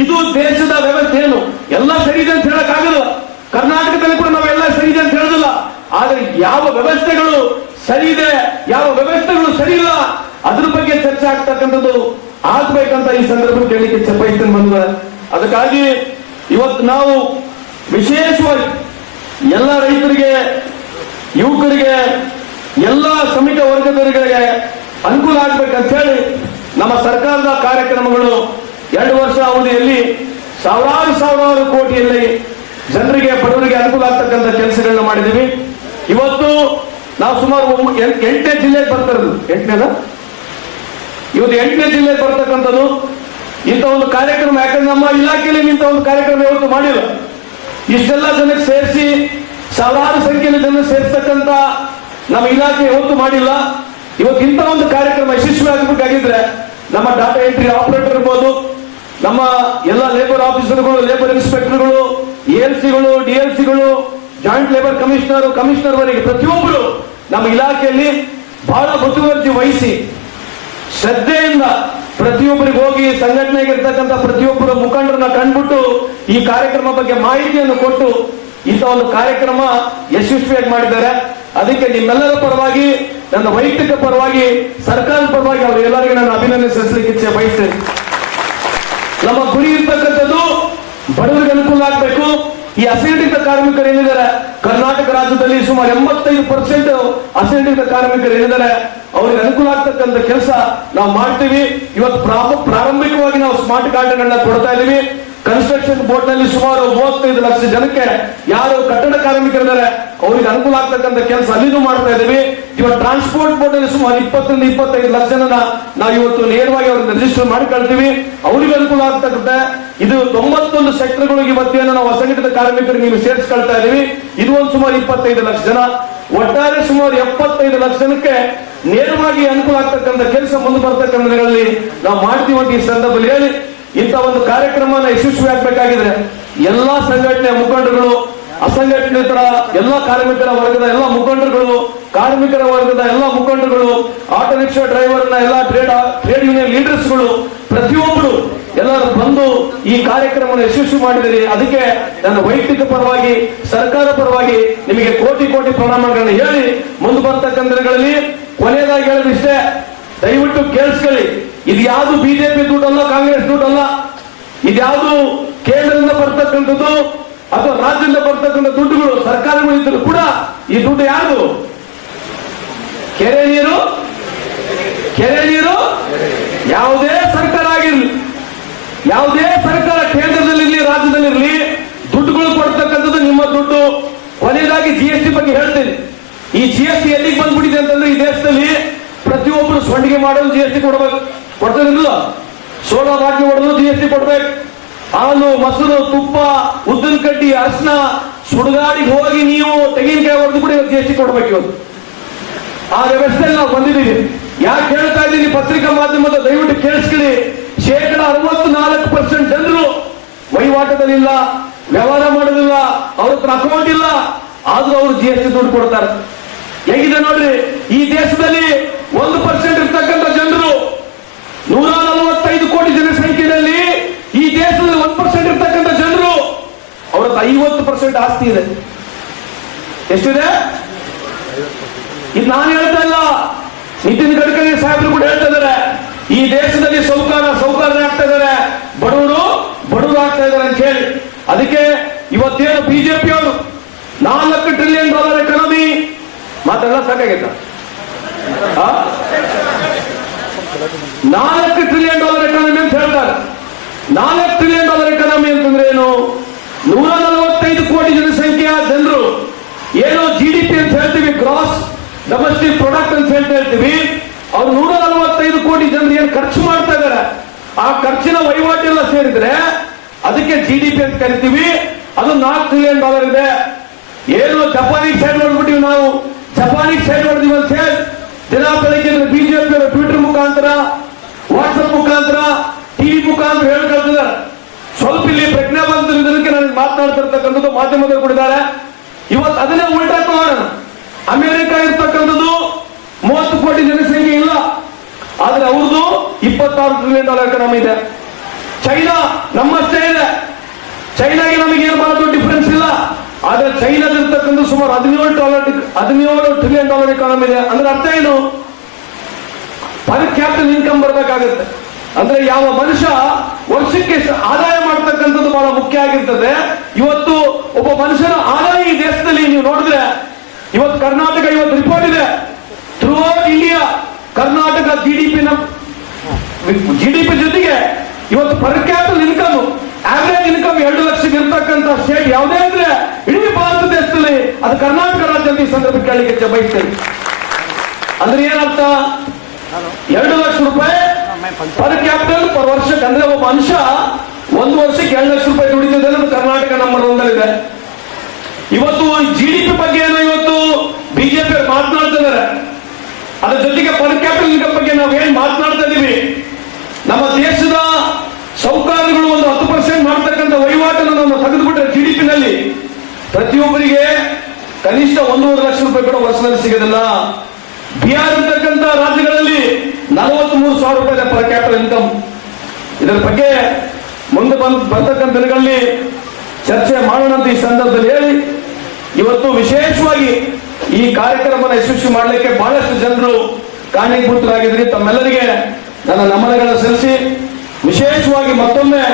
ಇದು ದೇಶದ ವ್ಯವಸ್ಥೆ ಏನು ಎಲ್ಲ ಸರಿ ಇದೆ ಅಂತ ಹೇಳಕ್ ಆಗಲ್ಲ. ಕರ್ನಾಟಕದಲ್ಲಿ ಕೂಡ ನಾವೆಲ್ಲ ಸರಿ ಇದೆ ಅಂತ ಹೇಳೋದಿಲ್ಲ. ಆದ್ರೆ ಯಾವ ವ್ಯವಸ್ಥೆಗಳು ಸರಿ ಇದೆ, ಯಾವ ವ್ಯವಸ್ಥೆಗಳು ಸರಿ ಇಲ್ಲ, ಅದ್ರ ಬಗ್ಗೆ ಚರ್ಚೆ ಆಗ್ತಕ್ಕಂಥದ್ದು ಆಗ್ಬೇಕಂತ ಈ ಸಂದರ್ಭದಲ್ಲಿ ಕೇಳಲಿಕ್ಕೆ ಬಯಸ್ತೇನೆ ಬಂದ. ಅದಕ್ಕಾಗಿ ಇವತ್ತು ನಾವು ವಿಶೇಷವಾಗಿ ಎಲ್ಲ ರೈತರಿಗೆ, ಯುವಕರಿಗೆ, ಎಲ್ಲ ಶ್ರಮಿಕ ವರ್ಗದವರಿಗೆ ಅನುಕೂಲ ಆಗ್ಬೇಕಂತ ಹೇಳಿ ನಮ್ಮ ಸರ್ಕಾರದ ಕಾರ್ಯಕ್ರಮಗಳು 2 ವರ್ಷ ಅವಧಿಯಲ್ಲಿ ಸಾವಿರಾರು ಕೋಟಿಯಲ್ಲಿ ಜನರಿಗೆ, ಬಡವರಿಗೆ ಅನುಕೂಲ ಆಗ್ತಕ್ಕಂಥ ಕೆಲಸಗಳನ್ನ ಮಾಡಿದ್ದೀವಿ. ಇವತ್ತು ನಾವು ಸುಮಾರು 8ನೇ ಜಿಲ್ಲೆಗೆ ಬರ್ತಾ ಇರೋದು. ಇವತ್ತು 8ನೇ ಜಿಲ್ಲೆಗೆ ಬರ್ತಕ್ಕಂಥದ್ದು ಇಂಥ ಒಂದು ಕಾರ್ಯಕ್ರಮ. ಯಾಕಂದ್ರೆ ನಮ್ಮ ಇಲಾಖೆಯಲ್ಲಿ ಇಂಥ ಒಂದು ಕಾರ್ಯಕ್ರಮ ಯಾವತ್ತು ಮಾಡಿಲ್ಲ. ಇಷ್ಟೆಲ್ಲ ಜನಕ್ಕೆ ಸೇರಿಸಿ ಸಾವಿರಾರು ಸಂಖ್ಯೆಯಲ್ಲಿ ಜನ ಸೇರಿಸ್ತಕ್ಕಂಥ ನಮ್ಮ ಇಲಾಖೆ ಯಾವತ್ತು ಮಾಡಿಲ್ಲ. ಇವತ್ತು ಇಂಥ ಒಂದು ಕಾರ್ಯಕ್ರಮ ಯಶಸ್ವಿ ಆಗಬೇಕಾಗಿದ್ರೆ ನಮ್ಮ ಡಾಟಾ ಎಂಟ್ರಿ ಆಪರೇಟರ್ ಇರ್ಬೋದು, ನಮ್ಮ ಎಲ್ಲ ಲೇಬರ್ ಆಫೀಸರ್ಗಳು, ಲೇಬರ್ ಇನ್ಸ್ಪೆಕ್ಟರ್ಗಳು, ALCಗಳು, DLCಗಳು, ಜಾಯಿಂಟ್ ಲೇಬರ್ ಕಮಿಷನರ್ ವರೆಗೆ ಪ್ರತಿಯೊಬ್ಬರು ನಮ್ಮ ಇಲಾಖೆಯಲ್ಲಿ ಬಹಳ ಮುತುವರ್ಜಿ ವಹಿಸಿ ಶ್ರದ್ಧೆಯಿಂದ ಪ್ರತಿಯೊಬ್ಬರಿಗೆ ಹೋಗಿ ಸಂಘಟನೆಗಿರ್ತಕ್ಕಂಥ ಪ್ರತಿಯೊಬ್ಬರ ಮುಖಂಡರನ್ನ ಕಂಡುಬಿಟ್ಟು ಈ ಕಾರ್ಯಕ್ರಮ ಬಗ್ಗೆ ಮಾಹಿತಿಯನ್ನು ಕೊಟ್ಟು ಇಂಥ ಒಂದು ಕಾರ್ಯಕ್ರಮ ಯಶಸ್ವಿಯಾಗಿ ಮಾಡಿದ್ದಾರೆ. ಅದಕ್ಕೆ ನಿಮ್ಮೆಲ್ಲರ ಪರವಾಗಿ, ನನ್ನ ವೈಯಕ್ತಿಕ ಪರವಾಗಿ, ಸರ್ಕಾರದ ಪರವಾಗಿ ಅವರೆಲ್ಲರಿಗೂ ನಾನು ಅಭಿನಂದನೆ ಸಲ್ಲಿಸಲಿಕ್ಕೆ ಇಚ್ಛೆ ಬಯಸ್ತೇನೆ. ನಮ್ಮ ಗುರಿ ಇರ್ತಕ್ಕಂಥದ್ದು ಬಡವರಿಗೆ ಅನುಕೂಲ ಆಗಬೇಕು. ಈ ಅಸಂಘಟಿತ ಕಾರ್ಮಿಕರು ಏನಿದ್ದಾರೆ ಕರ್ನಾಟಕ ರಾಜ್ಯದಲ್ಲಿ ಸುಮಾರು 85% ಅಸಂಘಟಿತ ಕಾರ್ಮಿಕರು ಏನಿದ್ದಾರೆ ಅವರಿಗೆ ಅನುಕೂಲ ಆಗ್ತಕ್ಕಂಥ ಕೆಲಸ ನಾವು ಮಾಡ್ತೀವಿ. ಇವತ್ತು ಪ್ರಾರಂಭಿಕವಾಗಿ ನಾವು ಸ್ಮಾರ್ಟ್ ಕಾರ್ಡ್ಗಳನ್ನ ಕೊಡ್ತಾ ಇದೀವಿ. ಕನ್ಸ್ಟ್ರಕ್ಷನ್ ಬೋರ್ಡ್ ನಲ್ಲಿ ಸುಮಾರು 35 ಲಕ್ಷ ಜನಕ್ಕೆ ಯಾರು ಕಟ್ಟಡ ಕಾರ್ಮಿಕರಿದ್ದಾರೆ ಅವರಿಗೆ ಅನುಕೂಲ ಆಗ್ತಕ್ಕಂಥ ಕೆಲಸ ಅಲ್ಲಿನೂ ಮಾಡ್ತಾ ಇದೀವಿ. ಇವತ್ತು ಟ್ರಾನ್ಸ್ಪೋರ್ಟ್ ಬೋರ್ಡ್ ನಲ್ಲಿ ಸುಮಾರು 20-25 ಲಕ್ಷ ಜನನ ನಾವು ಇವತ್ತು ನೇರವಾಗಿ ಅವ್ರನ್ನ ರಿಜಿಸ್ಟರ್ ಮಾಡಿಕೊಳ್ತೀವಿ. ಅವರಿಗೆ ಅನುಕೂಲ ಆಗ್ತಕ್ಕಂಥ ಇದು 91 ಸೆಕ್ಟರ್ಗಳಿಗೆ ಇವತ್ತೇನು ನಾವು ಅಸಂಘಟಿತ ಕಾರ್ಮಿಕರಿಗೆ ನೀವು ಸೇರಿಸ್ಕೊಳ್ತಾ ಇದೀವಿ. ಇದು ಒಂದು ಸುಮಾರು 25 ಲಕ್ಷ ಜನ, ಒಟ್ಟಾರೆ ಸುಮಾರು 75 ಲಕ್ಷ ಜನಕ್ಕೆ ನೇರವಾಗಿ ಅನುಕೂಲ ಆಗ್ತಕ್ಕಂಥ ಕೆಲಸ ಮುಂದೆ ಬರ್ತಕ್ಕಂಥ ದಿನಗಳಲ್ಲಿ ನಾವು ಮಾಡ್ತೀವಿ ಅಂತ ಈ ಸಂದರ್ಭದಲ್ಲಿ ಹೇಳಿ, ಇಂಥ ಒಂದು ಕಾರ್ಯಕ್ರಮನ ಯಶಸ್ವಿ ಆಗ್ಬೇಕಾಗಿದ್ರೆ ಎಲ್ಲಾ ಸಂಘಟನೆಯ ಮುಖಂಡರುಗಳು, ಅಸಂಘಟಿತರ ಎಲ್ಲ ಕಾರ್ಮಿಕರ ವರ್ಗದ ಎಲ್ಲ ಮುಖಂಡರುಗಳು, ಕಾರ್ಮಿಕರ ವರ್ಗದ ಎಲ್ಲ ಮುಖಂಡರುಗಳು, ಆಟೋ ರಿಕ್ಷಾ ಡ್ರೈವರ್ನ ಎಲ್ಲ ಟ್ರೇಡ್ ಯೂನಿಯನ್ ಲೀಡರ್ಸ್ಗಳು ಪ್ರತಿಯೊಬ್ಬರು ಎಲ್ಲರೂ ಬಂದು ಈ ಕಾರ್ಯಕ್ರಮವನ್ನು ಯಶಸ್ವಿ ಮಾಡಿದಿರಿ. ಅದಕ್ಕೆ ನನ್ನ ವೈಯಕ್ತಿಕ ಪರವಾಗಿ, ಸರ್ಕಾರ ಪರವಾಗಿ ನಿಮಗೆ ಕೋಟಿ ಪ್ರಣಾಮಗಳನ್ನು ಹೇಳಿ ಮುಂದೆ ಬರ್ತಕ್ಕಂಥ ದಿನಗಳಲ್ಲಿ ಕೊನೆಯದಾಗಿ ಹೇಳೋದಿಷ್ಟೇ, ದಯವಿಟ್ಟು ಕೇಳಿಸ್ಕೊಳ್ಳಿ. ಇದು ಯಾವುದು ಬಿಜೆಪಿ ದುಡ್ಡಲ್ಲ, ಕಾಂಗ್ರೆಸ್ ದುಡ್ಡಲ್ಲ. ಇದ್ಯಾವುದು ಕೇಂದ್ರದಿಂದ ಬರ್ತಕ್ಕಂಥದ್ದು ಅಥವಾ ರಾಜ್ಯದಿಂದ ಬರ್ತಕ್ಕಂಥ ದುಡ್ಡುಗಳು, ಸರ್ಕಾರಗಳು ಇದ್ದರೂ ಕೂಡ ಈ ದುಡ್ಡು ಯಾರು? ಕೆರೆ ನೀರು ಯಾವುದೇ ಸರ್ಕಾರ ಆಗಿರ್ಲಿ, ಯಾವುದೇ ಸರ್ಕಾರ ಕೇಂದ್ರದಲ್ಲಿರ್ಲಿ, ರಾಜ್ಯದಲ್ಲಿರ್ಲಿ, ದುಡ್ಡುಗಳು ಕೊಡ್ತಕ್ಕಂಥದ್ದು ನಿಮ್ಮ ದುಡ್ಡು. ಕೊನೆಯದಾಗಿ GST ಬಗ್ಗೆ ಹೇಳ್ತೀನಿ. ಈ GST ಎಲ್ಲಿಗೆ ಬಂದ್ಬಿಟ್ಟಿದೆ ಅಂತಂದ್ರೆ ಈ ದೇಶದಲ್ಲಿ ಪ್ರತಿಯೊಬ್ಬರು ಸೊಂಡಿಗೆ ಮಾಡೋದು GST ಕೊಡ್ಬೇಕು, ಕೊಡ್ತದಿಲ್ಲ. ಸೋಡಾ ಬಾಟ್ಲಿ ಹೊಡೆದು GST ಕೊಡ್ಬೇಕು. ಹಾಲು, ಮೊಸರು, ತುಪ್ಪ, ಉದ್ದಿನ ಕಡ್ಡಿ, ಅರ್ಶನ, ಸುಡುಗಾಡಿಗೆ ಹೋಗಿ ನೀವು ತೆಂಗಿನಕಾಯಿ ಹೊಡೆದು ಕೂಡ GST ಕೊಡ್ಬೇಕು. ಇವತ್ತು ಆ ವ್ಯವಸ್ಥೆಯಲ್ಲಿ ನಾವು ಬಂದಿದ್ದೀವಿ. ಯಾಕೆ ಹೇಳ್ತಾ ಇದ್ದೀನಿ? ಪತ್ರಿಕಾ ಮಾಧ್ಯಮದ ದಯವಿಟ್ಟು ಕೇಳಿಸ್ಕೊಳ್ಳಿ. 64% ಜನರು ವಹಿವಾಟದಲ್ಲಿಲ್ಲ, ವ್ಯವಹಾರ ಮಾಡೋದಿಲ್ಲ, ಅವ್ರ ಹತ್ರ ಅಕೌಂಟ್ ಇಲ್ಲ, ಆದ್ರೂ ಅವರು GST ದುಡ್ಡು ಕೊಡ್ತಾರೆ. ಹೇಗಿದೆ ನೋಡ್ರಿ, ಈ ದೇಶದಲ್ಲಿ 1% ಇರ್ತಕ್ಕಂಥ ಜನರು 145 ಕೋಟಿ ಜನಸಂಖ್ಯೆಯಲ್ಲಿ ಈ ದೇಶದಲ್ಲಿ 1% ಇರ್ತಕ್ಕಂಥ ಜನರು ಅವ್ರ 50% ಆಸ್ತಿ ಇದೆ. ಎಷ್ಟಿದೆ? ಇದು ನಾನು ಹೇಳ್ತಾ ಇಲ್ಲ, ನಿತಿನ್ ಗಡ್ಕರಿ ಸಾಹೇಬರು ಕೂಡ ಹೇಳ್ತಾ ಇದ್ದಾರೆ. ಈ ದೇಶದಲ್ಲಿ ಸೌಕರ್ಯ ಆಗ್ತಾ ಇದ್ದಾರೆ, ಬಡವರು ಆಗ್ತಾ ಇದ್ದಾರೆ ಅಂತ ಹೇಳಿ. ಅದಕ್ಕೆ ಇವತ್ತೇನು ಬಿಜೆಪಿ ಅವರು $4 ಟ್ರಿಲಿಯನ್ ಎಕಾನಮಿ ಮಾತೆಲ್ಲ ಸಾಕಾಗೈತ, $4 ಟ್ರಿಲಿಯನ್ ಎಕಾನಮಿ ಅಂತ ಹೇಳ್ತಾರೆ. $4 ಟ್ರಿಲಿಯನ್ ಎಕಾನಮಿ ಅಂತಂದ್ರೆ ಏನು? 145 ಕೋಟಿ ಜನಸಂಖ್ಯೆಯ ಜನರು ಏನೋ GDP ಅಂತ ಹೇಳ್ತೀವಿ, ಗ್ರಾಸ್ ಡೊಮೆಸ್ಟಿಕ್ ಪ್ರಾಡಕ್ಟ್ ಅಂತ ಹೇಳ್ತೀವಿ. ಅವ್ರು 145 ಕೋಟಿ ಜನರು ಏನು ಖರ್ಚು ಮಾಡ್ತಾ ಇದಾರೆ, ಆ ಖರ್ಚಿನ ವಹಿವಾಟೆಲ್ಲ ಸೇರಿದ್ರೆ ಅದಕ್ಕೆ GDP ಅಂತ ಕರಿತೀವಿ. ಅದು $4 ಟ್ರಿಲಿಯನ್ ಇದೆ. ಏನು ಜಪಾನಿಗೆ ಸೈಡ್ ನೋಡ್ಬಿಟ್ಟಿವಿ ನಾವು, ಜಪಾನಿಗೆ ಸೈಡ್ ನೋಡಿದೀವಿ ಅಂತ ಹೇಳಿ ದಿನ ಬೆಳಗ್ಗೆ ಬಿಜೆಪಿ ಟ್ವಿಟರ್ ಮುಖಾಂತರ, ವಾಟ್ಸಪ್ ಮುಖಾಂತರ, ಟಿವಿ ಮುಖಾಂತರ ಹೇಳ್ಕೊಳ್ತಿದ್ದಾರೆ. ಸ್ವಲ್ಪ ಇಲ್ಲಿ ಪ್ರಜ್ಞಾವಂತರಿದ್ದಕ್ಕೆ ನನಗೆ ಮಾತನಾಡ್ತಿರ್ತಕ್ಕಂಥದ್ದು ಮಾಧ್ಯಮದಲ್ಲಿ ಕೊಟ್ಟಿದ್ದಾರೆ. ಇವತ್ತು ಅದನ್ನೇ ಉಲ್ಟಾ ಮಾಡೋಣ. ಅಮೆರಿಕ ಇರ್ತಕ್ಕಂಥದ್ದು 30 ಕೋಟಿ ಜನಸಂಖ್ಯೆ ಇಲ್ಲ, ಆದ್ರೆ ಅವ್ರದ್ದು $26 ಟ್ರಿಲಿಯನ್ ಎಕಾನಮಿ ಇದೆ. ಚೈನಾ ನಮ್ಮಷ್ಟೇ ಇದೆ, ಚೈನಾಗೆ ನಮಗೆ ಏನು ಮಾಡೋದು ಡಿಫರೆನ್ಸ್ ಇಲ್ಲ. ಆದ್ರೆ ಚೈನಾದಿರ್ತಕ್ಕಂಥ ಸುಮಾರು $17 ಟ್ರಿಲಿಯನ್ ಎಕಾನಮಿ ಇದೆ. ಅಂದ್ರೆ ಅರ್ಥ ಏನು? ಪರ್ ಕ್ಯಾಪಿಟಲ್ ಇನ್ಕಮ್ ಬರಬೇಕಾಗುತ್ತೆ. ಅಂದ್ರೆ ಯಾವ ಮನುಷ್ಯ ವರ್ಷಕ್ಕೆ ಆದಾಯ ಮಾಡ್ತಕ್ಕಂಥದ್ದು ಬಹಳ ಮುಖ್ಯ ಆಗಿರ್ತದೆ. ಇವತ್ತು ಒಬ್ಬ ಮನುಷ್ಯನ ಆದಾಯ ಈ ದೇಶದಲ್ಲಿ ನೀವು ನೋಡಿದ್ರೆ, ಇವತ್ತು ಕರ್ನಾಟಕ ಇವತ್ತು ರಿಪೋರ್ಟ್ ಇದೆ, through out India Karnataka GDP ಜೊತೆಗೆ ಇವತ್ತು per capital income, average income 2 ಲಕ್ಷಕ್ಕೆ ಇರ್ತಕ್ಕಂಥ ಸ್ಟೇಟ್ ಯಾವುದೇ ಅಂದ್ರೆ ಇಡೀ ಭಾರತ ದೇಶದಲ್ಲಿ ಅದು ಕರ್ನಾಟಕ ರಾಜ್ಯ ಅಂತ ಈ ಸಂದರ್ಭ ಕೇಳಲಿಕ್ಕೆ ಬಯಸ್ತೇನೆ. ಅಂದ್ರೆ ಏನರ್ಥ? 2 ಲಕ್ಷ ರೂಪಾಯಿ ಪರ್ ಕ್ಯಾಪಿಟಲ್ ಪರ್ ವರ್ಷಕ್ಕೆ. ಅಂದ್ರೆ ಒಬ್ಬ ಮನುಷ್ಯ 1 ವರ್ಷಕ್ಕೆ 2 ಲಕ್ಷ ರೂಪಾಯಿ ದುಡಿತಿದೆ ಅನ್ನೋದು ಕರ್ನಾಟಕ ನಂಬರ್ 1 ಇವತ್ತು GDP ಬಗ್ಗೆ ಏನೋ ಇವತ್ತು ಬಿಜೆಪಿ ಮಾತನಾಡ್ತಾ ಇದ್ದಾರೆ. ಅದ್ರ ಜೊತೆಗೆ ಪರ್ ಕ್ಯಾಪಿಟಲ್ ಇನ್ಕಮ್ ಬಗ್ಗೆ ನಾವು ಏನ್ ಮಾತನಾಡ್ತಾ ಇದೀವಿ, ನಮ್ಮ ದೇಶದ ಸೌಕರ್ಯಗಳು ಒಂದು 10% ಮಾಡ್ತಕ್ಕಂಥ ವಹಿವಾಟನ್ನು ನಾವು ತೆಗೆದುಬಿಟ್ರೆ GDP ನಲ್ಲಿ ಪ್ರತಿಯೊಬ್ಬರಿಗೆ ಕನಿಷ್ಠ 1.5 ಲಕ್ಷ ರೂಪಾಯಿ ಕೂಡ ವರ್ಷದಲ್ಲಿ ಸಿಗೋದಿಲ್ಲ. ಬಿಹಾರ್ ಇರ್ತಕ್ಕಂಥ ರಾಜ್ಯಗಳಲ್ಲಿ 43,000 ರೂಪಾಯಿ ಪರ್ ಕ್ಯಾಪಿಟಲ್ ಇನ್ಕಮ್. ಇದರ ಬಗ್ಗೆ ಮುಂದೆ ಬರ್ತಕ್ಕಂಥ ದಿನಗಳಲ್ಲಿ ಚರ್ಚೆ ಮಾಡೋಣ ಅಂತ ಈ ಸಂದರ್ಭದಲ್ಲಿ ಹೇಳಿ, ಇವತ್ತು ವಿಶೇಷವಾಗಿ ಈ ಕಾರ್ಯಕ್ರಮವನ್ನು ಯಶಸ್ವಿ ಮಾಡಲಿಕ್ಕೆ ಬಹಳಷ್ಟು ಜನರು ಕಾರಣೀಭೂತರಾಗಿದ್ರಿ. ತಮ್ಮೆಲ್ಲರಿಗೆ ನನ್ನ ನಮನಗಳನ್ನು ಸಲ್ಲಿಸಿ, ವಿಶೇಷವಾಗಿ ಮತ್ತೊಮ್ಮೆ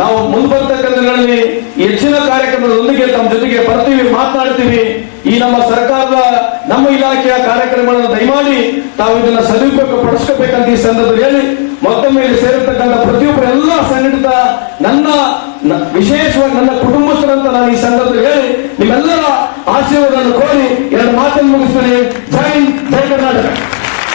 ನಾವು ಮುಂಬರ್ತಕ್ಕಂಥ ದಿನಗಳಲ್ಲಿ ಹೆಚ್ಚಿನ ಕಾರ್ಯಕ್ರಮದೊಂದಿಗೆ ತಮ್ಮ ಜೊತೆಗೆ ಬರ್ತೀವಿ, ಮಾತನಾಡ್ತೀವಿ. ಈ ನಮ್ಮ ಸರ್ಕಾರದ ನಮ್ಮ ಇಲಾಖೆಯ ಕಾರ್ಯಕ್ರಮಗಳನ್ನು ದಯಮಾಡಿ ತಾವು ಇದನ್ನ ಸದುಪಯೋಗ ಪಡಿಸ್ಕೋಬೇಕಂತ ಈ ಸಂದರ್ಭದಲ್ಲಿ ಹೇಳಿ, ಮತ್ತೊಮ್ಮೆ ಇಲ್ಲಿ ಸೇರಿರ್ತಕ್ಕಂಥ ಪ್ರತಿಯೊಬ್ಬರು ಎಲ್ಲ ಸಂಘಟಿತ ನನ್ನ ವಿಶೇಷವಾಗಿ ನನ್ನ ಕುಟುಂಬಸ್ಥರಂತ ನಾನು ಈ ಸಂದರ್ಭದಲ್ಲಿ ಹೇಳಿ ನಿಮ್ಮೆಲ್ಲರ ಆಶೀರ್ವಾದವನ್ನು ಕೋರಿ 2 ಮಾತನ್ನು ಮುಗಿಸ್ತೀನಿ. ಜೈ ಹಿಂದ್, ಜೈ ಕರ್ನಾಟಕ.